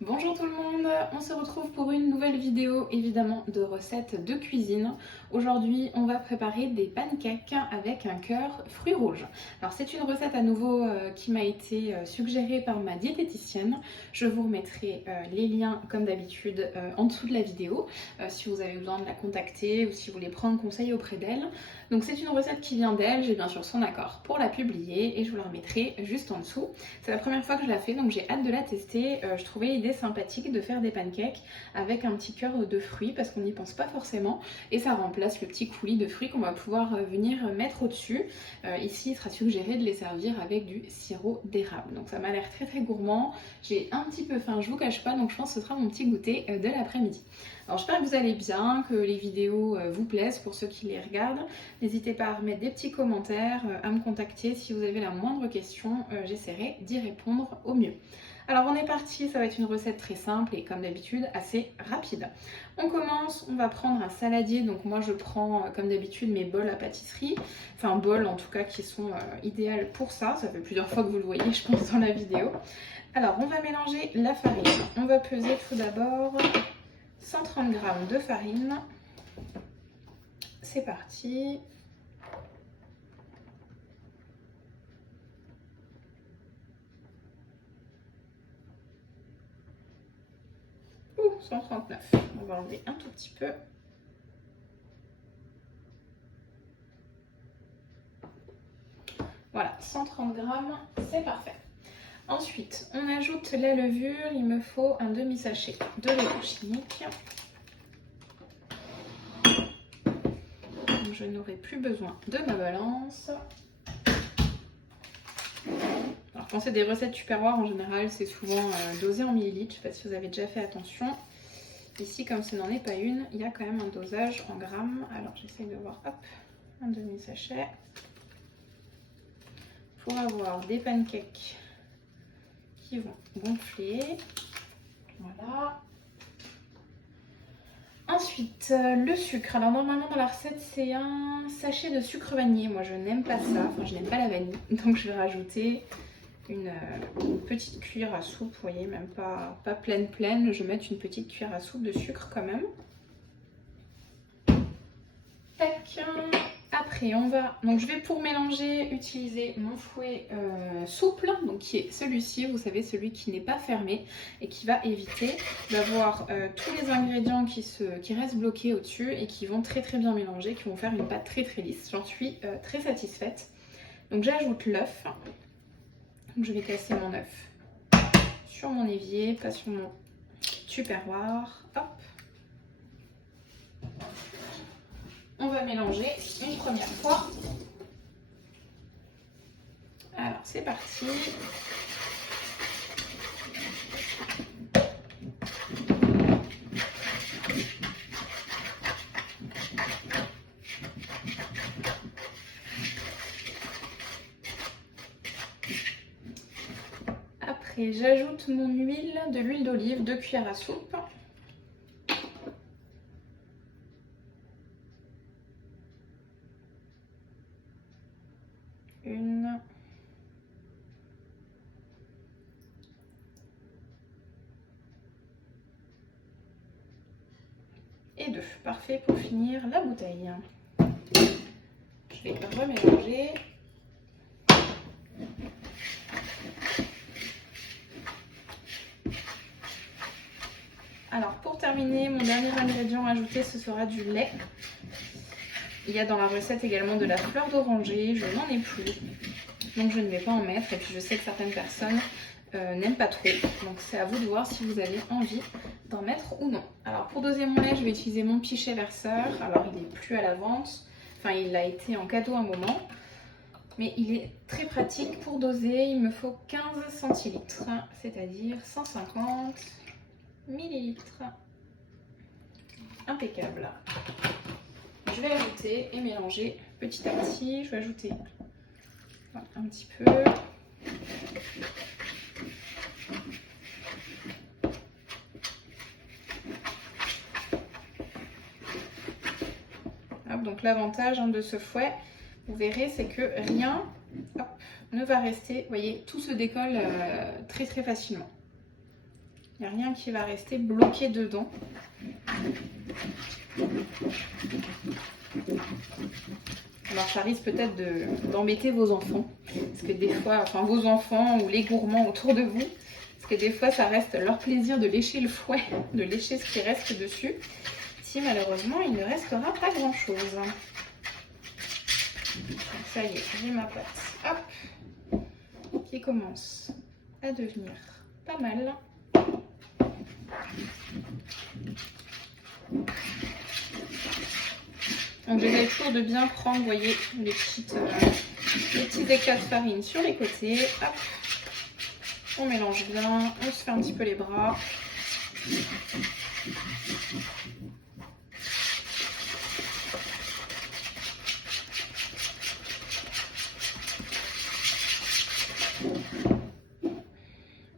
Bonjour tout le monde, on se retrouve pour une nouvelle vidéo évidemment de recettes de cuisine. Aujourd'hui on va préparer des pancakes avec un cœur fruits rouges. Alors c'est une recette à nouveau qui m'a été suggérée par ma diététicienne. Je vous remettrai les liens comme d'habitude en dessous de la vidéo si vous avez besoin de la contacter ou si vous voulez prendre conseil auprès d'elle. Donc c'est une recette qui vient d'elle, j'ai bien sûr son accord pour la publier et je vous la remettrai juste en dessous. C'est la première fois que je la fais donc j'ai hâte de la tester. Je trouvais l'idée sympathique de faire des pancakes avec un petit cœur de fruits parce qu'on n'y pense pas forcément et ça remplace le petit coulis de fruits qu'on va pouvoir venir mettre au-dessus. Ici il sera suggéré de les servir avec du sirop d'érable. Donc ça m'a l'air très très gourmand. J'ai un petit peu faim, je vous cache pas, donc je pense que ce sera mon petit goûter de l'après-midi. Alors j'espère que vous allez bien, que les vidéos vous plaisent pour ceux qui les regardent. N'hésitez pas à remettre des petits commentaires, à me contacter si vous avez la moindre question, j'essaierai d'y répondre au mieux. Alors on est parti, ça va être une recette très simple et comme d'habitude assez rapide. On commence, on va prendre un saladier, donc moi je prends comme d'habitude mes bols à pâtisserie, enfin bols en tout cas qui sont idéales pour ça, ça fait plusieurs fois que vous le voyez je pense dans la vidéo. Alors on va mélanger la farine, on va peser tout d'abord 130 g de farine, c'est parti. Ouh, 139. On va enlever un tout petit peu. Voilà, 130 g, c'est parfait. Ensuite, on ajoute la levure. Il me faut un demi-sachet de levure chimique. Donc, je n'aurai plus besoin de ma balance. Alors, quand c'est des recettes tupperware, en général, c'est souvent dosé en millilitres. Je ne sais pas si vous avez déjà fait attention. Ici, comme ce n'en est pas une, il y a quand même un dosage en grammes. Alors, j'essaye de voir, hop, un demi-sachet. Pour avoir des pancakes qui vont gonfler. Voilà. Ensuite, le sucre. Alors, normalement, dans la recette, c'est un sachet de sucre vanillé. Moi, je n'aime pas ça. Enfin, je n'aime pas la vanille. Donc, je vais rajouter une petite cuillère à soupe. Vous voyez, même pas pleine. Je vais mettre une petite cuillère à soupe de sucre quand même. Tac. Après, on va, donc je vais pour mélanger utiliser mon fouet souple, donc qui est celui-ci, vous savez, celui qui n'est pas fermé et qui va éviter d'avoir tous les ingrédients qui restent bloqués au-dessus et qui vont très très bien mélanger, qui vont faire une pâte très très lisse. J'en suis très satisfaite. Donc j'ajoute l'œuf. Donc je vais casser mon œuf sur mon évier, pas sur mon tupperware. Hop. On va mélanger une première fois. Alors, c'est parti. Après, j'ajoute mon huile, de l'huile d'olive, 2 cuillères à soupe. Une. Et 2. Parfait pour finir la bouteille. Je vais remélanger. Alors pour terminer, mon dernier ingrédient ajouté, ce sera du lait. Il y a dans la recette également de la fleur d'oranger, je n'en ai plus. Donc je ne vais pas en mettre et puis je sais que certaines personnes n'aiment pas trop. Donc c'est à vous de voir si vous avez envie d'en mettre ou non. Alors pour doser mon lait, je vais utiliser mon pichet verseur. Alors il n'est plus à la vente, enfin il a été en cadeau un moment. Mais il est très pratique pour doser, il me faut 15 centilitres, c'est-à-dire 150 millilitres. Impeccable. Je vais ajouter et mélanger petit à petit. Je vais ajouter un petit peu. Hop, donc l'avantage de ce fouet, vous verrez, c'est que rien ne va rester. Vous voyez, tout se décolle très très facilement. Il n'y a rien qui va rester bloqué dedans. Alors ça risque peut-être d'embêter vos enfants, parce que des fois, enfin vos enfants ou les gourmands autour de vous, parce que des fois ça reste leur plaisir de lécher le fouet, de lécher ce qui reste dessus. Si malheureusement il ne restera pas grand chose. Donc, ça y est, j'ai ma pâte, hop, qui commence à devenir pas mal. Donc j'essaie toujours de bien prendre, vous voyez, les petits éclats de farine sur les côtés. Hop, on mélange bien, on se fait un petit peu les bras.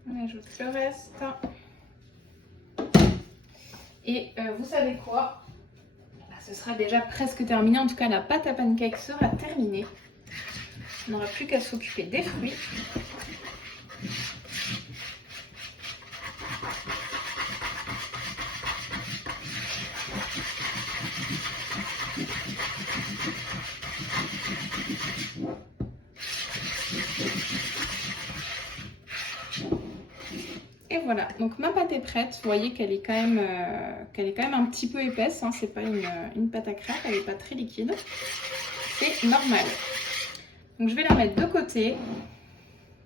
On ajoute le reste. Et vous savez quoi? Ce sera déjà presque terminé, en tout cas la pâte à pancake sera terminée. On n'aura plus qu'à s'occuper des fruits. Et voilà, donc ma pâte est prête. Vous voyez qu'elle est quand même un petit peu épaisse, hein. C'est pas une pâte à crêpes, elle n'est pas très liquide. C'est normal. Donc je vais la mettre de côté.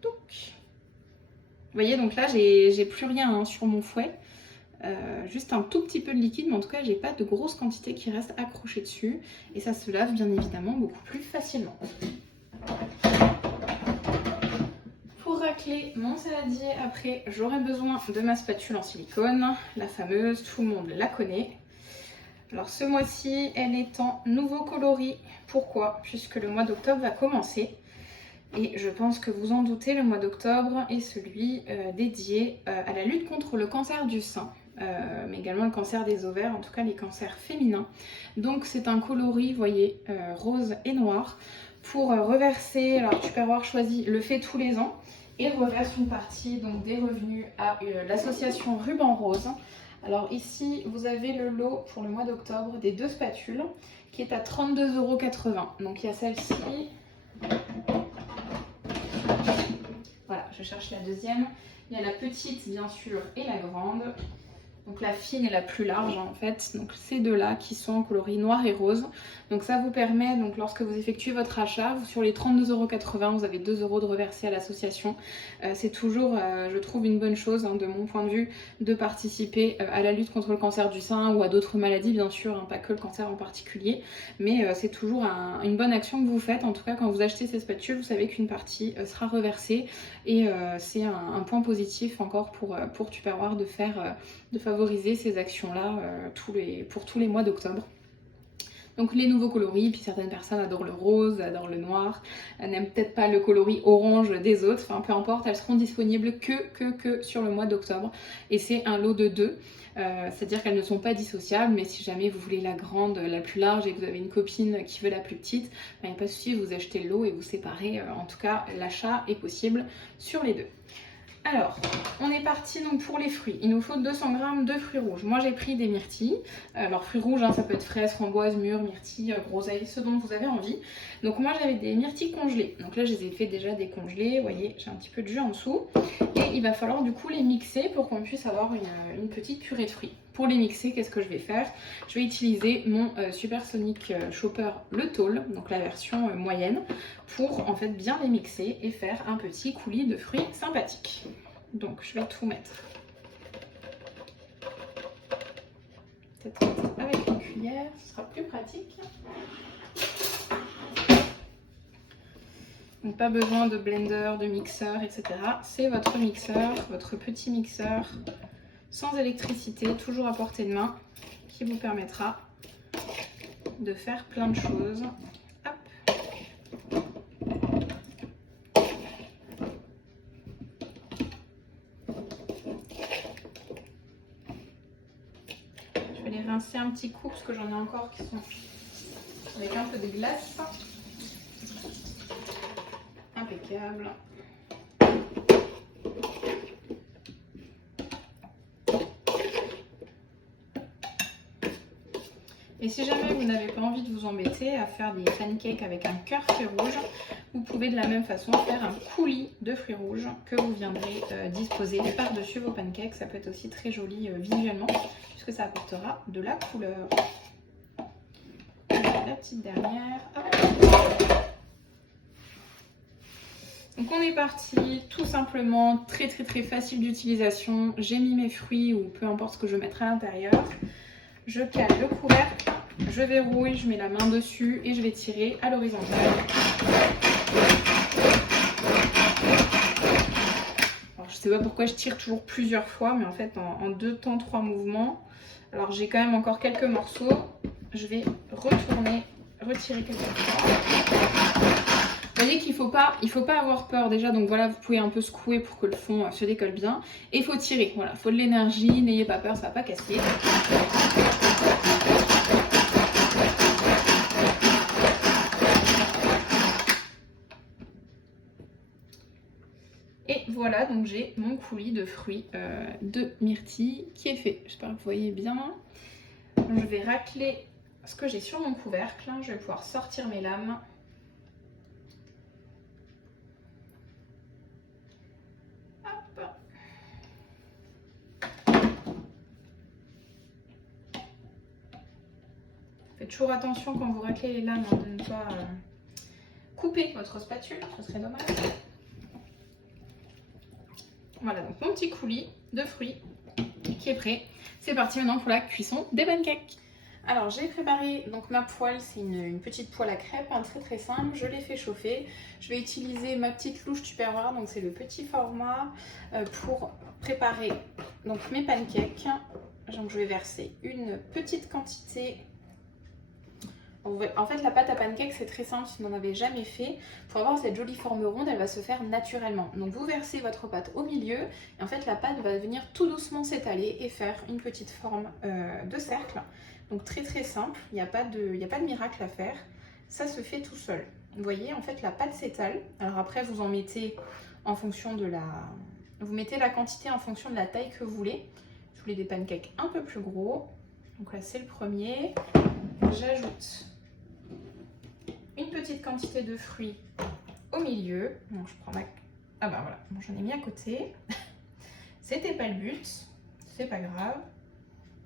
Touc. Vous voyez, donc là j'ai plus rien, hein, sur mon fouet. Juste un tout petit peu de liquide, mais en tout cas j'ai pas de grosse quantité qui reste accrochée dessus. Et ça se lave bien évidemment beaucoup plus facilement. Pour racler mon saladier, après j'aurai besoin de ma spatule en silicone, la fameuse, tout le monde la connaît. Alors ce mois-ci, elle est en nouveau coloris. Pourquoi? Puisque le mois d'octobre va commencer. Et je pense que vous en doutez, le mois d'octobre est celui dédié à la lutte contre le cancer du sein. Mais également le cancer des ovaires, en tout cas les cancers féminins. Donc c'est un coloris, vous voyez, rose et noir. Pour reverser, alors Tupperware choisit le fait tous les ans et reverse une partie donc, des revenus à l'association Ruban Rose. Alors ici, vous avez le lot pour le mois d'octobre des 2 spatules qui est à 32,80 €. Donc il y a celle-ci. Voilà, je cherche la deuxième. Il y a la petite, bien sûr, et la grande. Donc la fine et la plus large, hein, en fait. Donc ces deux-là qui sont en coloris noir et rose. Donc ça vous permet, donc lorsque vous effectuez votre achat, sur les 32,80 €, vous avez 2 € de reversés à l'association. C'est toujours, je trouve, une bonne chose, hein, de mon point de vue, de participer à la lutte contre le cancer du sein ou à d'autres maladies, bien sûr, hein, pas que le cancer en particulier. Mais c'est toujours une bonne action que vous faites. En tout cas, quand vous achetez ces spatules, vous savez qu'une partie sera reversée. Et c'est un point positif encore pour Tupperware de favoriser ces actions-là pour tous les mois d'octobre. Donc les nouveaux coloris, puis certaines personnes adorent le rose, adorent le noir, n'aiment peut-être pas le coloris orange des autres, enfin peu importe, elles seront disponibles que sur le mois d'octobre. Et c'est un lot de 2, c'est-à-dire qu'elles ne sont pas dissociables, mais si jamais vous voulez la grande, la plus large et que vous avez une copine qui veut la plus petite, il n'y a pas de souci, vous achetez le lot et vous séparez. En tout cas, l'achat est possible sur les 2. Alors, on est parti donc pour les fruits. Il nous faut 200 g de fruits rouges. Moi, j'ai pris des myrtilles. Alors, fruits rouges, hein, ça peut être fraises, framboises, mûres, myrtilles, groseilles, ce dont vous avez envie. Donc, moi, j'avais des myrtilles congelées. Donc là, je les ai fait déjà décongeler. Vous voyez, j'ai un petit peu de jus en dessous. Et il va falloir du coup les mixer pour qu'on puisse avoir une petite purée de fruits. Pour les mixer, qu'est-ce que je vais faire? Je vais utiliser mon Supersonic Chopper Le Tall, donc la version moyenne, pour en fait bien les mixer et faire un petit coulis de fruits sympathique. Donc je vais tout mettre. Peut-être avec une cuillère, ce sera plus pratique. Donc pas besoin de blender, de mixeur, etc. C'est votre mixeur, votre petit mixeur sans électricité, toujours à portée de main, qui vous permettra de faire plein de choses. Hop. Je vais les rincer un petit coup parce que j'en ai encore qui sont avec un peu de glace. Impeccable. Et si jamais vous n'avez pas envie de vous embêter à faire des pancakes avec un cœur fruits rouges, vous pouvez de la même façon faire un coulis de fruits rouges que vous viendrez disposer par-dessus vos pancakes. Ça peut être aussi très joli visuellement puisque ça apportera de la couleur. La petite dernière. Hop. Donc on est parti, tout simplement, très facile d'utilisation. J'ai mis mes fruits ou peu importe ce que je mettrai à l'intérieur. Je cale le couvercle, je verrouille, je mets la main dessus et je vais tirer à l'horizontale. Alors je sais pas pourquoi je tire toujours plusieurs fois, mais en fait en 2 temps, 3 mouvements. Alors j'ai quand même encore quelques morceaux. Je vais retirer quelques fois. Vous voyez qu'il faut pas avoir peur déjà, donc voilà, vous pouvez un peu secouer pour que le fond se décolle bien. Et il faut tirer, voilà, il faut de l'énergie, n'ayez pas peur, ça va pas casser. Et voilà, donc j'ai mon coulis de fruits de myrtille qui est fait. J'espère que vous voyez bien. Donc, je vais racler ce que j'ai sur mon couvercle. Je vais pouvoir sortir mes lames. Hop. Faites toujours attention quand vous raclez les lames de ne pas couper votre spatule, ce serait dommage. Voilà, donc mon petit coulis de fruits qui est prêt. C'est parti maintenant pour la cuisson des pancakes. Alors j'ai préparé donc ma poêle, c'est une petite poêle à crêpes, hein, très simple. Je l'ai fait chauffer. Je vais utiliser ma petite louche Tupperware, donc c'est le petit format pour préparer donc mes pancakes. Donc je vais verser une petite quantité. En fait, la pâte à pancakes, c'est très simple si vous n'en avez jamais fait. Pour avoir cette jolie forme ronde, elle va se faire naturellement. Donc, vous versez votre pâte au milieu et en fait, la pâte va venir tout doucement s'étaler et faire une petite forme de cercle. Donc, très simple. Il n'y a pas de miracle à faire. Ça se fait tout seul. Vous voyez, en fait, la pâte s'étale. Alors après, vous en mettez en fonction de la... Vous mettez la quantité en fonction de la taille que vous voulez. Je voulais des pancakes un peu plus gros. Donc là, c'est le premier. J'ajoute une petite quantité de fruits au milieu. Donc je prends ma... Ah bah voilà, bon, j'en ai mis à côté. C'était pas le but, c'est pas grave.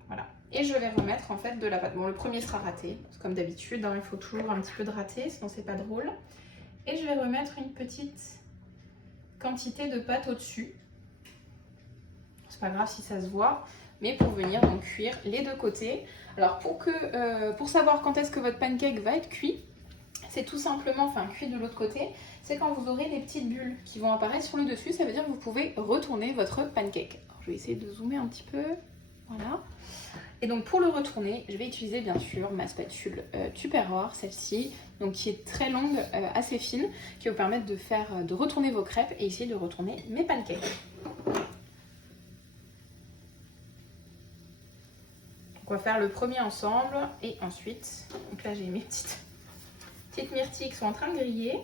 Voilà. Et je vais remettre en fait de la pâte. Bon, le premier sera raté, comme d'habitude, hein, il faut toujours un petit peu de raté, sinon c'est pas drôle. Et je vais remettre une petite quantité de pâte au-dessus. C'est pas grave si ça se voit, mais pour venir donc cuire les deux côtés. Alors pour savoir quand est-ce que votre pancake va être cuit, c'est tout simplement, enfin cuit de l'autre côté, c'est quand vous aurez des petites bulles qui vont apparaître sur le dessus, ça veut dire que vous pouvez retourner votre pancake. Alors, je vais essayer de zoomer un petit peu, voilà. Et donc pour le retourner, je vais utiliser bien sûr ma spatule Tupperware, celle-ci, donc qui est très longue, assez fine, qui va vous permettre de retourner vos crêpes et essayer de retourner mes pancakes. Donc on va faire le premier ensemble et ensuite, donc là j'ai mes petites myrtilles qui sont en train de griller.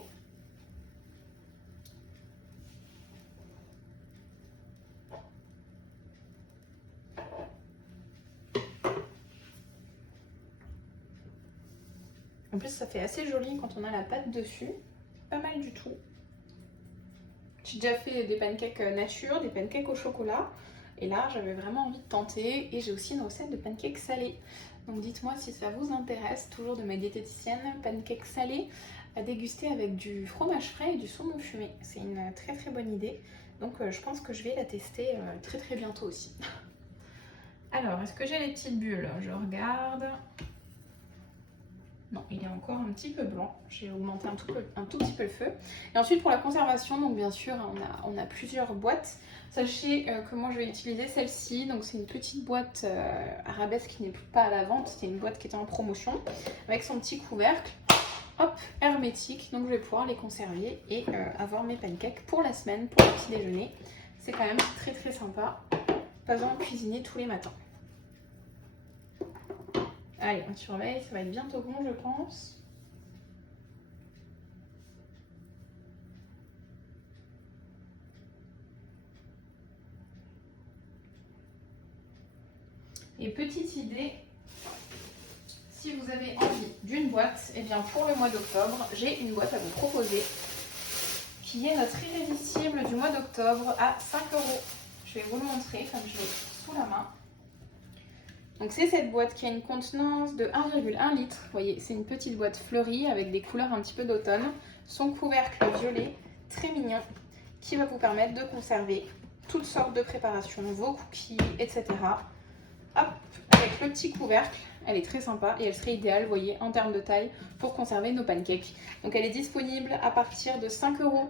En plus, ça fait assez joli quand on a la pâte dessus. Pas mal du tout. J'ai déjà fait des pancakes nature, des pancakes au chocolat. Et là, j'avais vraiment envie de tenter. Et j'ai aussi une recette de pancakes salés. Donc dites-moi si ça vous intéresse, toujours de ma diététicienne, pancakes salés à déguster avec du fromage frais et du saumon fumé. C'est une très bonne idée. Donc je pense que je vais la tester très bientôt aussi. Alors, est-ce que j'ai les petites bulles? Je regarde. Non, il est encore un petit peu blanc. J'ai augmenté un tout petit peu le feu. Et ensuite, pour la conservation, donc bien sûr, on a plusieurs boîtes. Sachez que moi, je vais utiliser celle-ci. Donc, c'est une petite boîte arabesque qui n'est pas à la vente. C'est une boîte qui était en promotion avec son petit couvercle. Hop, hermétique. Donc, je vais pouvoir les conserver et avoir mes pancakes pour la semaine, pour le petit déjeuner. C'est quand même très sympa. Pas besoin de cuisiner tous les matins. Allez, on surveille, ça va être bientôt bon, je pense. Et petite idée, si vous avez envie d'une boîte, eh bien pour le mois d'octobre, j'ai une boîte à vous proposer qui est notre irrésistible du mois d'octobre à 5 €. Je vais vous le montrer comme je l'ai sous la main. Donc c'est cette boîte qui a une contenance de 1,1 litre. Vous voyez, c'est une petite boîte fleurie avec des couleurs un petit peu d'automne. Son couvercle violet, très mignon, qui va vous permettre de conserver toutes sortes de préparations, vos cookies, etc. Hop, avec le petit couvercle, elle est très sympa et elle serait idéale, vous voyez, en termes de taille pour conserver nos pancakes. Donc elle est disponible à partir de 5 €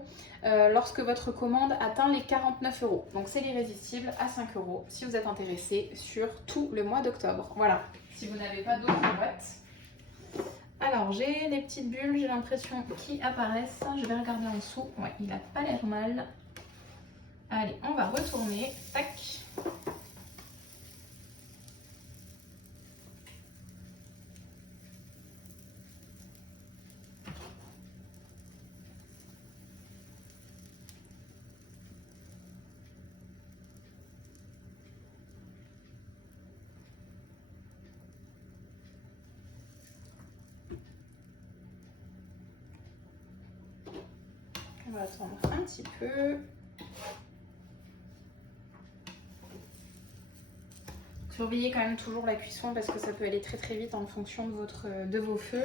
lorsque votre commande atteint les 49 €. Donc c'est l'irrésistible à 5 € si vous êtes intéressé sur tout le mois d'octobre. Voilà, si vous n'avez pas d'autres boîtes. Alors j'ai les petites bulles, j'ai l'impression qui apparaissent. Je vais regarder en dessous. Ouais, il a pas l'air mal. Allez, on va retourner. Tac. On va attendre un petit peu. Surveillez quand même toujours la cuisson parce que ça peut aller très très vite en fonction de vos feux.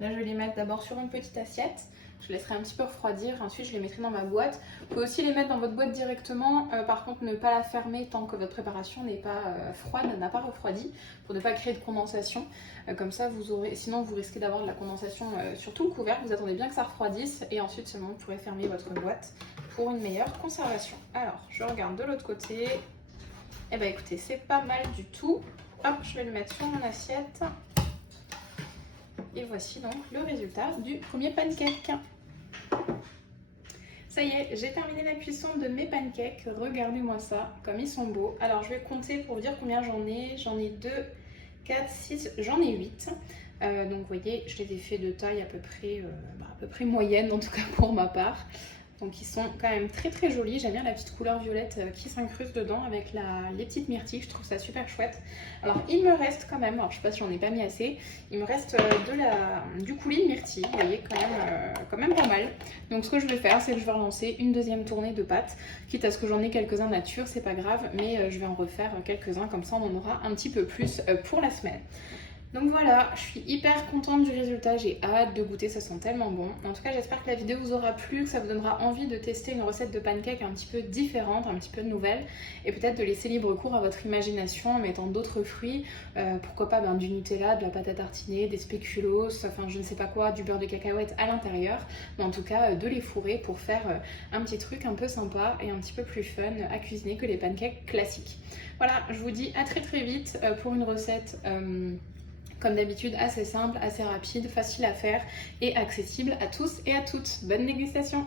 Là, je vais les mettre d'abord sur une petite assiette. Je laisserai un petit peu refroidir. Ensuite, je les mettrai dans ma boîte. Vous pouvez aussi les mettre dans votre boîte directement. Par contre, ne pas la fermer tant que votre préparation n'est pas froide, n'a pas refroidi, pour ne pas créer de condensation. Comme ça, sinon vous risquez d'avoir de la condensation sur tout le couvercle. Vous attendez bien que ça refroidisse et ensuite seulement vous pourrez fermer votre boîte pour une meilleure conservation. Alors, je regarde de l'autre côté. Eh bien écoutez, c'est pas mal du tout. Hop, je vais le mettre sur mon assiette. Et voici donc le résultat du premier pancake. Ça y est, j'ai terminé la cuisson de mes pancakes. Regardez-moi ça, comme ils sont beaux. Alors je vais compter pour vous dire combien j'en ai. J'en ai 2, 4, 6, j'en ai 8. Donc vous voyez, je les ai fait de taille à peu près moyenne, en tout cas pour ma part. Donc ils sont quand même très très jolis. J'aime bien la petite couleur violette qui s'incruste dedans avec les petites myrtilles. Je trouve ça super chouette. Alors il me reste quand même, alors je sais pas si j'en ai pas mis assez, il me reste du coulis de myrtille. Vous voyez, quand même pas mal. Donc ce que je vais faire, c'est que je vais relancer une deuxième tournée de pâtes. Quitte à ce que j'en ai quelques-uns nature, c'est pas grave. Mais je vais en refaire quelques-uns, comme ça on en aura un petit peu plus pour la semaine. Donc voilà, je suis hyper contente du résultat, j'ai hâte de goûter, ça sent tellement bon. En tout cas, j'espère que la vidéo vous aura plu, que ça vous donnera envie de tester une recette de pancake un petit peu différente, un petit peu nouvelle, et peut-être de laisser libre cours à votre imagination en mettant d'autres fruits, pourquoi pas du Nutella, de la pâte à tartiner, des spéculoos, enfin je ne sais pas quoi, du beurre de cacahuète à l'intérieur, mais en tout cas de les fourrer pour faire un petit truc un peu sympa et un petit peu plus fun à cuisiner que les pancakes classiques. Voilà, je vous dis à très très vite pour une recette comme d'habitude assez simple, assez rapide, facile à faire et accessible à tous et à toutes. Bonne dégustation!